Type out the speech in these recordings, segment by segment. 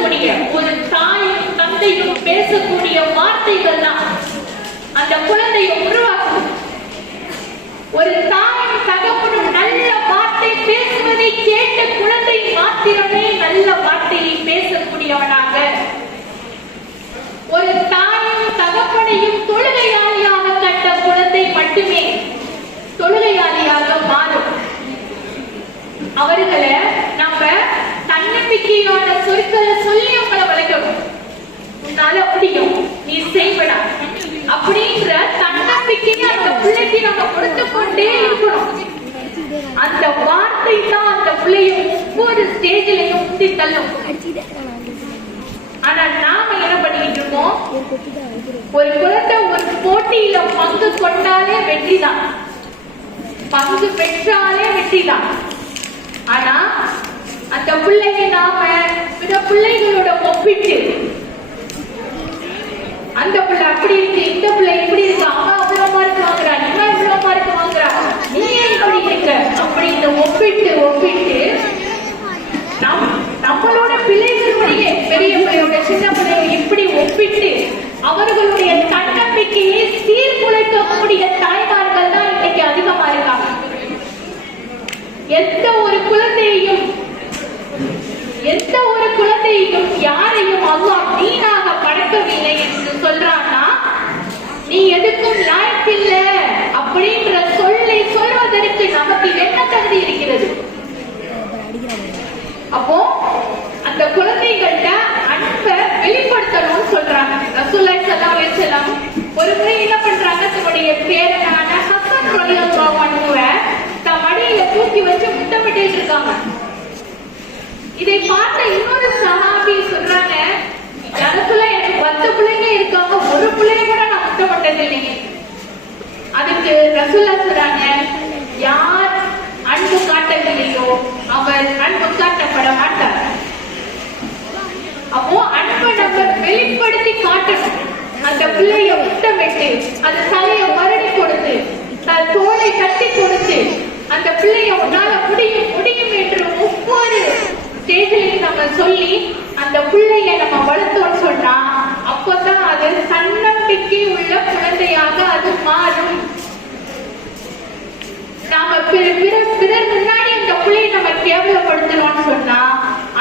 பேசக்கூடிய ஒரு தாயும் தந்தையும் பேசக்கூடிய வார்த்தைகள் தான் அந்த குழந்தையை உருவாக்கும். ஒரு தாயும் தகப்பனும் நல்ல வார்த்தை பேசுவதை கேட்ட குழந்தை மாத்திரமே நல்ல வார்த்தையை பேசக்கூடியவனாக. ஒரு தாயும் தகப்பனையும் தொழுகையாளியாக கட்ட குழந்தை மட்டுமே தொழுகையாளியாக மாறும். அவர்களை தன்னம்பிக்கையான சொற்களை சொல்லி அவங்களை வளர்க்கணும். உன்னால முடியும். நீ செய்வடா. அப்படின்ற தன்னம்பிக்கையை அந்த பிள்ளைக்கு நம்ம கொடுத்து கொண்டே இருக்கணும். அந்த வார்த்தை தான் அந்த பிள்ளைய ஒவ்வொரு ஸ்டேஜிலையும் ஊட்டி தள்ளும். ஆனா நாம என்ன பண்ணிட்டு இருக்கோம்? ஒரு குழந்தை ஒரு போட்டியில பங்கு கொண்டாலே வெற்றிதான். பங்கு பெற்றாலே வெற்றிதான். அந்த பிள்ளைங்க நாம பிற பிள்ளைகளோட ஒப்பிட்டு அந்த பிள்ளை அப்படி இருக்கு இந்த பிள்ளை இப்படி இருக்கு அம்மா அவ்வளவு மார்க் வாங்குறா இவன் இவ்வளவு மார்க் வாங்குறா நீ ஏன் இப்படி இருக்க? அப்படின்னு ஒப்பிட்டு ஒப்பிட்டு நம் நம்மளோட பிள்ளைகளுடைய பெரிய பிள்ளையோட சின்ன பிள்ளையோட இப்படி ஒப்பிட்டு அவர்களுடைய தன்னம்பிக்கையை சீர்குலைக்கக்கூடிய தாய்மார்கள் தான் இன்னைக்கு அதிகமா இருக்காங்க. எந்த ஒரு நடக்கவில்லை என்று சொல்றான்னா நீ எதுக்கும் லாய்க்கில்ல அப்படின்ற சொல்லை சொல்வதற்கு நமக்கு என்ன தகுதி இருக்கிறது? அப்போ அந்த குழந்தைகள்ட்ட அன்பை வெளிப்படுத்தணும்னு சொல்றாங்க. ரசூலுல்லாஹி சல்லா அலைஹி ஒரு முறை என்ன பண்றாங்க? தன்னுடைய பேரனான ஹசன் ரலியல்லாஹு அன்ஹுவை தன் மடியில தூக்கி வச்சு முத்தமிட்டு இருக்காங்க. இதை பார்த்த இன்னொரு சஹாபி சொல்றாங்க எனக்குள்ள பத்து பிள்ளைங்க இருக்காங்க ஒரு பிள்ளைய கூட நான் முத்தமிட்டது இல்லைங்க அதுக்கு ரசூல்லா சொல்றாங்க யார் அன்பு காட்டவில்லையோ அவர் அன்பு காட்டப்பட மாட்டார் அப்போ அன்பை நம்ம வெளிப்படுத்தி காட்டணும். அந்த பிள்ளைய முத்தமிட்டு அந்த தலைய மறுடி கொடுத்து தன் தோலை கட்டி கொடுத்து அந்த பிள்ளைய உன்னால முடியும் முடியும் என்று ஒவ்வொரு ஸ்டேஜிலையும் நம்ம சொல்லி அந்த பிள்ளைய நம்ம வளர்த்தோம்னு சொன்னா அப்போதான் அது தன்னம்பிக்கை உள்ள குழந்தையாக அது மாறும். நாம பிற பிற பிற முன்னாடி அந்த பிள்ளையை நம்ம கேவலப்படுத்தணும்னு சொன்னா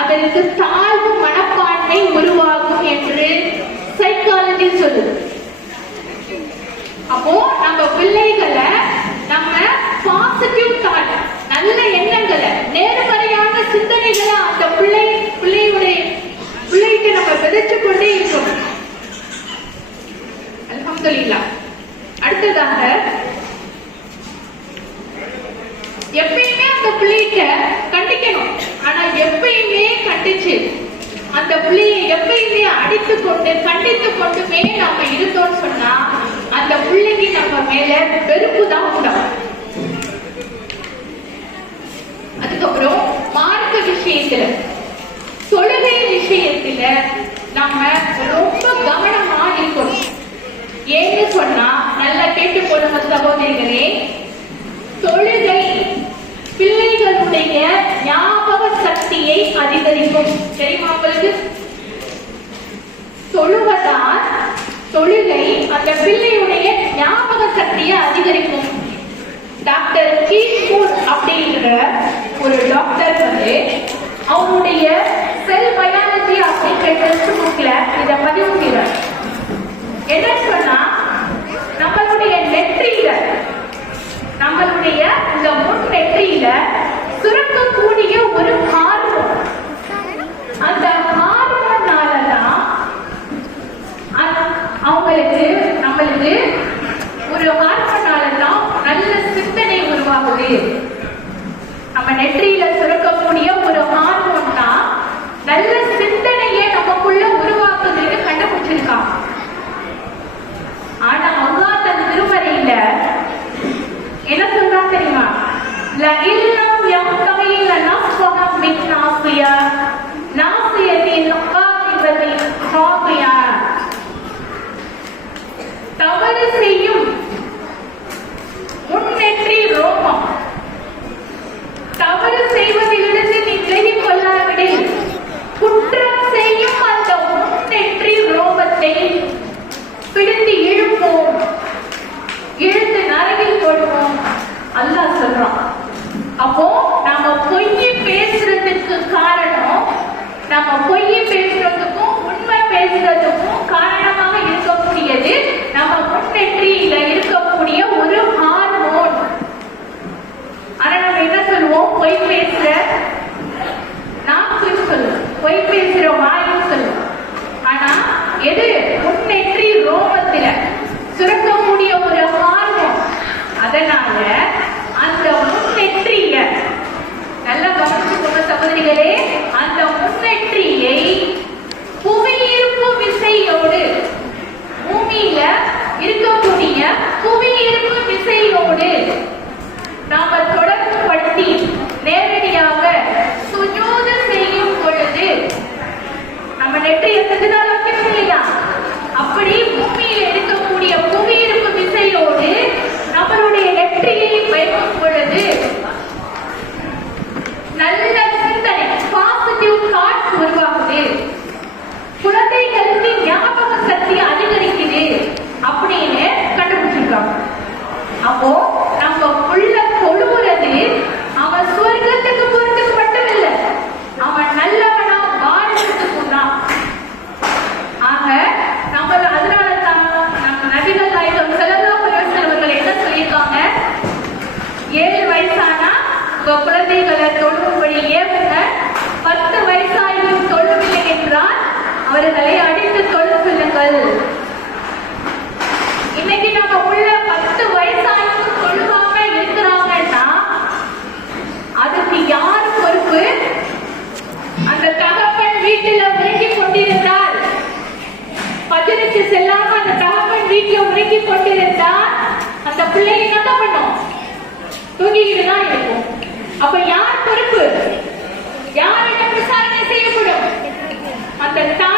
அதற்கு தாழ்வு மனப்பான்மை உருவாகும் என்று சைக்காலஜி சொல்லுது அப்போ நம்ம பிள்ளைகளை நம்ம பாசிட்டிவ் தாட் நல்ல எண்ணங்களை நேர்மறையான சிந்தனைகளை அந்த பிள்ளை பிள்ளையுடைய பிள்ளைக்கு நம்ம விதைச்சு கொண்டே இருக்கணும் அல்ஹம்துலில்லாஹ் அடுத்ததாக எப்பயுமே அந்த பிள்ளைகிட்ட கண்டிக்கணும் ஆனா எப்பயுமே கண்டிச்சு அந்த பிள்ளையை எப்பயுமே அடித்து கொண்டு கண்டித்து கொண்டுமே நம்ம இருந்தோம்னு சொன்னா அந்த பிள்ளைக்கு நம்ம மேல வெறுப்பு தான் உண்டாகும். அதுக்கப்புறம் மார்க்க விஷயத்துல தொழுகை விஷயத்துல நம்ம ரொம்ப கவனமா இருக்கணும். ஏன்னு சொன்னா நல்லா கேட்டு போன சகோதரிகளே தொழுகை பிள்ளைகளுடைய ஞாபக சக்தியை அதிகரிக்கும் தெரியுமா உங்களுக்கு தொழுவதால் தொழுகை அந்த பிள்ளையுடைய ஞாபக சக்தியை அதிகரிக்கும். டாக்டர் கீஷ்மூர் அப்படின்ற ஒரு டாக்டர் வந்து அவருடைய செல் பயாலஜி குழந்தைகளை தொழும்படி ஏவுங்க பத்து வயசாயும் தொழுவில்லை என்றால் அவர்களை அடித்து தொழுவில்லுங்கள் இன்னைக்கு நம்ம உள்ள பத்து வயசாயும் தொழுவாம இருக்கிறாங்கன்னா அதுக்கு யார் பொறுப்பு? அந்த தகப்பன் வீட்டில் உறங்கிக் கொண்டிருந்தார் பதினஞ்சு செல்லாம அந்த தகப்பன் வீட்டில் உறங்கிக் கொண்டிருந்தால் அந்த பிள்ளைங்க என்ன பண்ணும்? தூங்கிக்கிட்டு தான் இருக்கும் அப்ப யார் பொறுப்பு? யாரிடம் விசாரணை செய்யப்படும் அந்த தாய்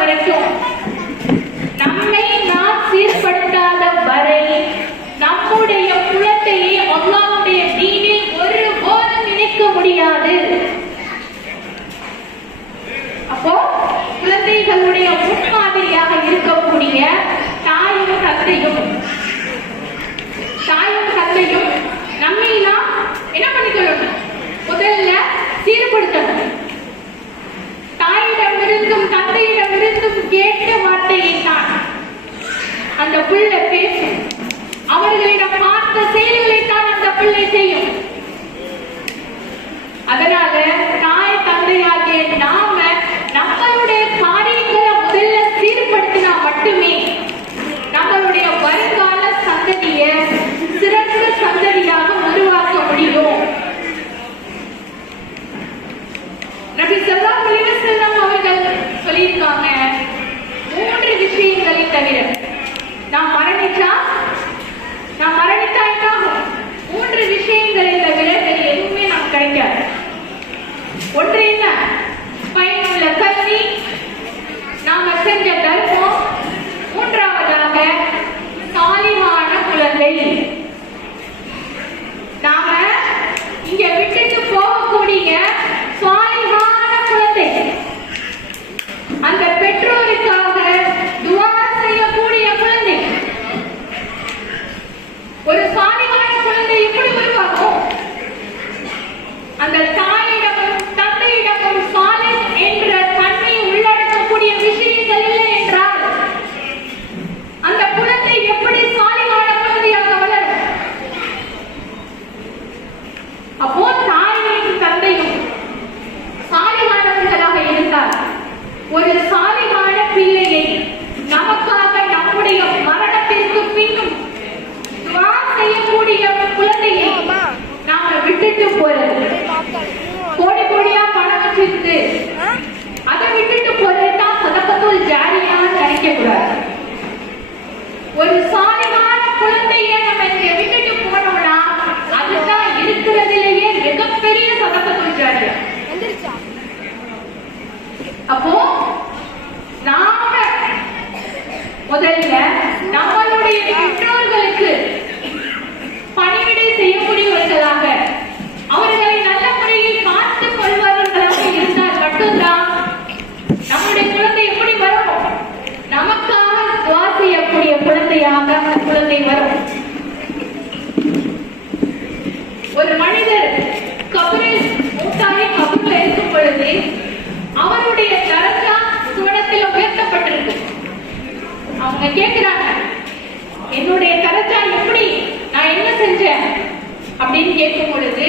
வரைக்கும் நம்மை நாம் சீர்படுத்தாத வரை நம்முடைய குலத்தையே அல்லாவுடைய தீனை ஒரு போதும் நினைக்க முடியாது. அப்போ குழந்தைகளுடைய முன்மாதிரியாக இருக்கக்கூடிய தாயும் தந்தையும் தாயும் தந்தையும் நம்மை நாம் என்ன பண்ணிக்கணும்? முதல்ல சீர்படுத்தணும். கேட்ட வார்த்தையை தான் அந்த பிள்ளை பேசு அவர்களிடம் பார்த்த செயல்களை தான் அந்த பிள்ளை செய்யும். அதனால இருக்கு அதை விட்டுட்டு போறதுனா சதக்கத்துள் ஜாரியாக நினைக்க கூடாது ஒரு சாலையான குழந்தைய நம்ம விட்டுட்டு போனோம்னா அதுதான் இருக்கிறதுலயே மிகப்பெரிய சதக்கத்துள் ஜாரியா அப்போ நாம முதல்ல நம்மளுடைய பெற்றோர்களுக்கு பணிவிடை செய்யக்கூடியவர்களாக அப்படின்னு கேட்கும் பொழுது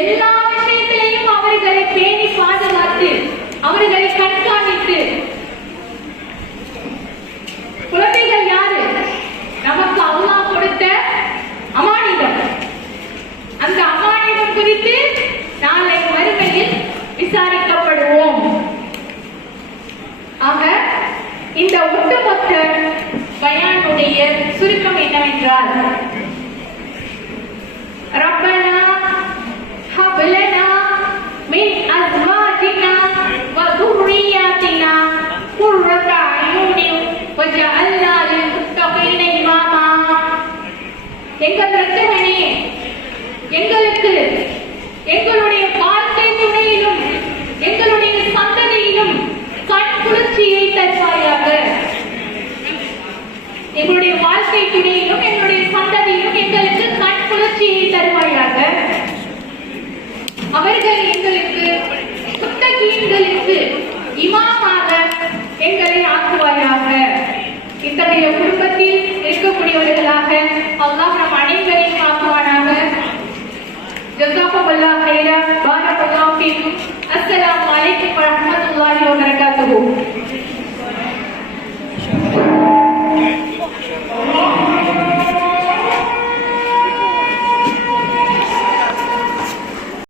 எல்லா விஷயத்திலையும் அவர்களை பேணி பாதுகாத்து அவர்களை கண்காணித்து எங்கள் ரத்தகனே எங்களுக்கு எங்களுடைய வாழ்க்கை துணையிலும் எங்களுடைய சந்ததியிலும் கண் குளிர்ச்சியை தருவாயாக. எங்களுடைய வாழ்க்கை துணையிலும் எங்களுடைய சந்ததியிலும் எங்களுக்கு கண் குளிர்ச்சியை தருவாயாக. அவர்கள் எங்களுக்கு புத்தகீன்களுக்கு இமாமாக எங்களை ஆக்குவாயாக. இத்தகைய குடும்பத்தில் இருக்கக்கூடியவர்களாக அல்லாஹ் நம் அனைவரையும் ஆக்குவானாக ஜசாபல்லா ஹைரா பாரபல்லா ஃபீக்கும் அஸ்ஸலாமு அலைக்கும் வரஹ்மத்துல்லாஹி வ பரகாத்துஹு